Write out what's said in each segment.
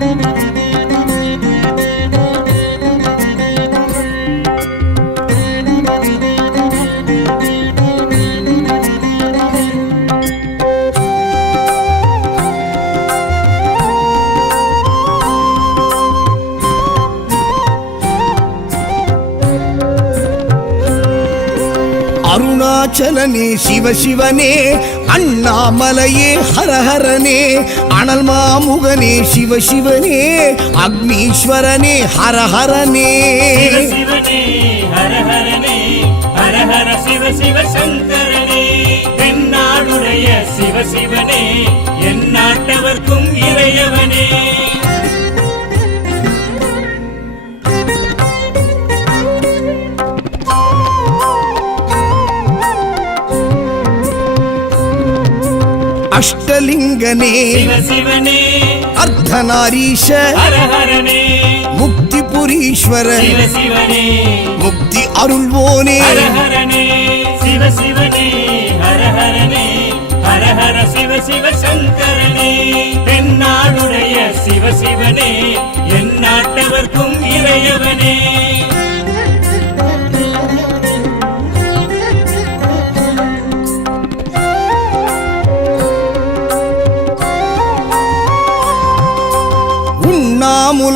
Thank you. அருணாச்சலனே சிவசிவனே அண்ணாமலையே ஹரஹரனே அனல் மாமுகனே சிவசிவனே அக்னீஸ்வரனே ஹரஹரனே. சிவ சிவனே ஹர ஹரனே ஹர சிவ சங்கரனே. தென்னாடுடைய சிவ சிவனே என் நாட்டவர்க்கும் இறையவனே. அஷ்டலிங்கனே அர்த்தநாரீஷ சிவ சிவனே முக்தி அருள்வோனே ஹர சிவ சிவ சங்கரனே. தென்னாடுடைய சிவ சிவனே என் நாட்டவர்க்கும்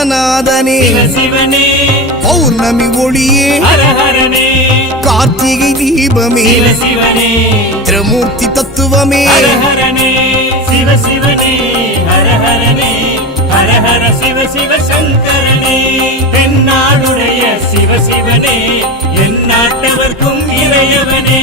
சிவனே பௌர்ணமி ஒளியே. கார்த்திகை தீபமே. திரமூர்த்தி தத்துவமே. ஹர ஹரனே சிவ சிவனே ஹர ஹரனே ஹர ஹர சிவ சிவ சங்கரனே. தென்னாடுடைய சிவ சிவனே என் நாட்டவர்க்கும் இறையவனே.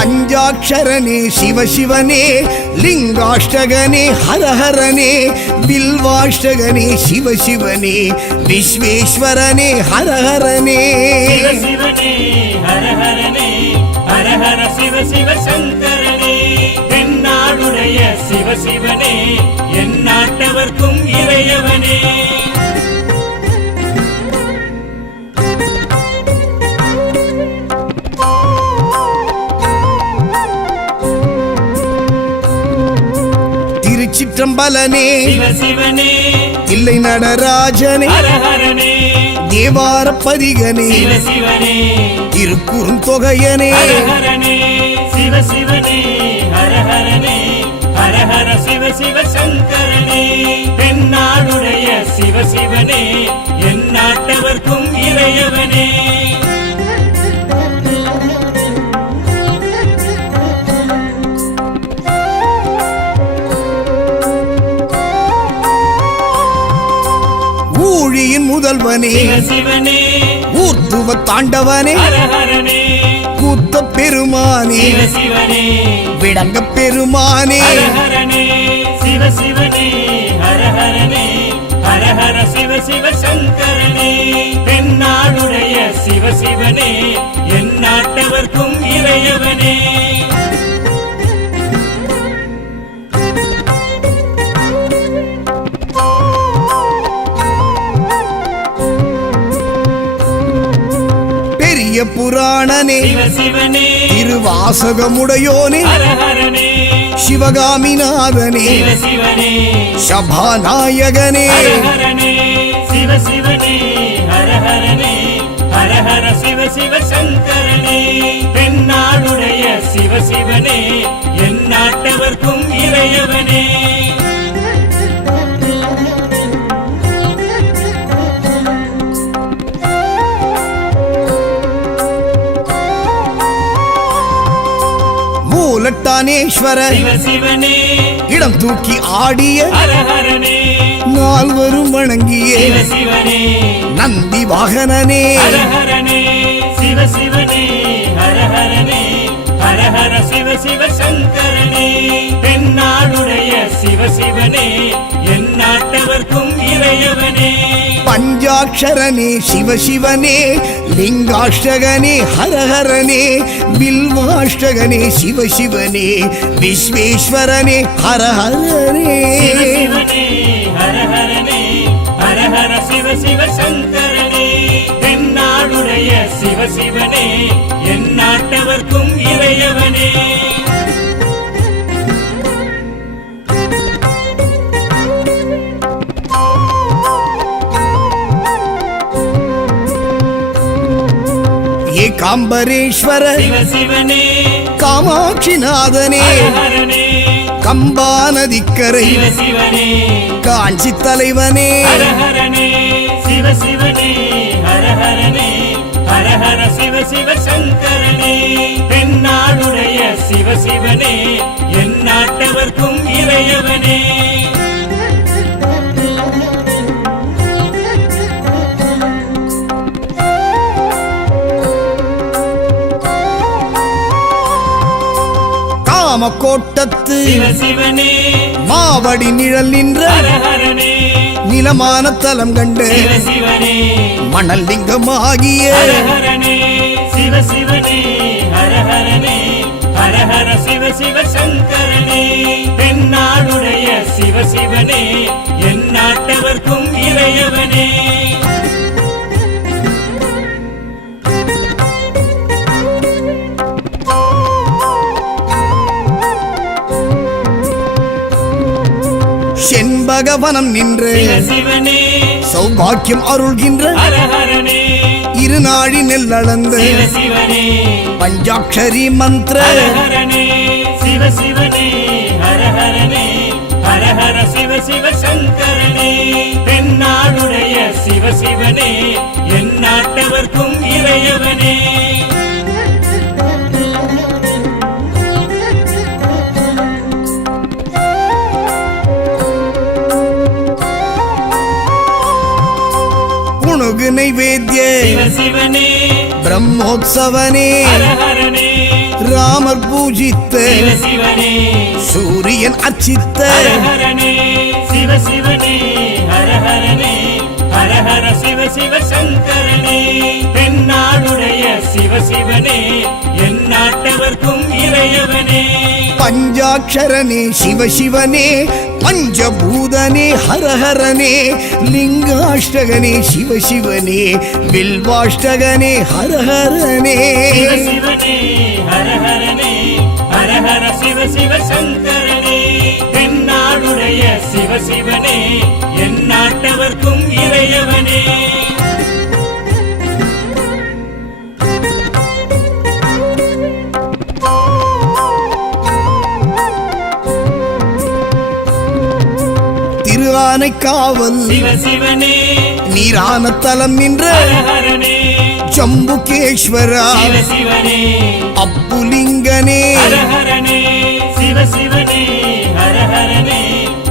பஞ்சாட்சரனே சிவசிவனே லிங்காஷ்டகனே ஹரஹரனே பில்வாஷ்டகனே சிவசிவனே விஸ்வேஸ்வரனே ஹரஹரனே. சிவ சிவ சிவ சங்கரனே. தென்னாடுடைய சிவ என் நாட்டவர்க்கும் இறையவனே. சிவனே. தில்லை நடராஜனே. தேவார பதிகனே. சிவ சிவனே. திருக்குறுந்தொகையனே ஹர ஹரனே சிவ சிவ சங்கரனே. தென்னாடுடைய சிவ சிவனே. என் நாட்டவர்க்கும் இறையவனே. முதல்வனே ஊர்த்துவ தாண்டவனே. கூத்த பெருமானே. விடங்க பெருமானே. ஹர ஹரனே சிவ சிவனே ஹர ஹரனே ஹர ஹர சிவ சிவ சங்கரனே. தென்னாடுடைய சிவ சிவனே என் நாட்டவர்க்கும் இறையவனே. பெரிய புராணனே. திருவாசகமுடையோனே. சிவகாமிநாதனே சபாநாயகனே சிவ சிவனே ஹர ஹரனே ஹர ஹர சிவ சிவ சங்கரனே. மூலட்டானேஸ்வர சிவ சிவனே. இடம் தூக்கி ஆடிய நால்வரும் வணங்கிய நந்தி வாகனனே. ஹரஹர சிவ சிவ சங்கரனே. தென்னாடுடைய சிவ சிவனே. என் நாட்டவர்க்கும் இறையவனே. பஞ்சாட்சரனே சிவசிவனே லிங்காஷ்டகனே ஹரஹரனே வில்வாஷ்டகனே சிவசிவனே விஸ்வேஸ்வரனே ஹரஹரனே. ஹரஹரனே ஹரஹர சிவ சிவ சங்கரனே சிவனே காமாட்சிநாதனே கம்பா நதிக்கரை காஞ்சி தலைவனே. ஹரஹர சிவ சிவ சங்கரனே. தென்னாடுடைய சிவ சிவனே என் நாட்டவர்க்கும் இறையவனே. சிவனே மாவடி நிழல் நின்ற நிலமான தலம் கண்டு மணல் லிங்கமாகிய ஹரஹரனே சிவ சிவனே ஹரஹரனே ஹரஹர சிவ சிவ சங்கரனே. தென்னாடுடைய சிவ சிவனே என் நாட்டவர்க்கும் இறையவனே. செண்பகவனம் நின்று சிவ சிவனே சௌபாக்கியம் அருள்கின்ற இருநாழி நெல்லளந்து பஞ்சாட்சரி மந்திர ஹரஹர சிவ சிவ சங்கரனே. தென்னாடுடைய சிவ சிவனே என் நாட்டவர்க்கும் இறையவனே. நைவேத்திய சிவ சிவனே பிரம்மோத்சவனே ராமர் பூஜித்த சூரியன் அர்ச்சித்த தென்னாடுடைய என் நாட்டவர்க்கும் பஞ்சாட்சரனே சிவசிவனே பஞ்சபூதனே ஹரஹரனே லிங்காஷ்டகனே சிவ சிவனே வில்வாஷ்டகனே ஹரஹரனே. சிவ சிவனே என் நாட்டவர்க்கும் திரு ஆனைக்காவல் சிவ சிவனே. நீரான தலம் நின்ற ஜம்புகேஸ்வரா. அப்புலிங்கனே. சிவ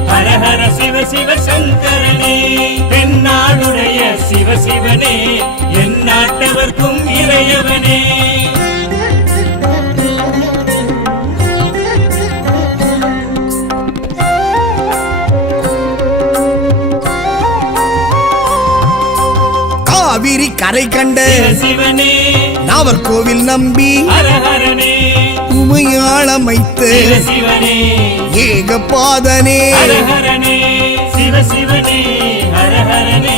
ஹரஹர சிவ சிவ சங்கரனே. தென்னாடுடைய சிவ சிவனே. காவிரி கரை கண்ட சிவ சிவனே நாவர்கோவில் நம்பி சிவனே ஏகபாதனே. ஹரஹரனே சிவ சிவனே ஹரஹரனே.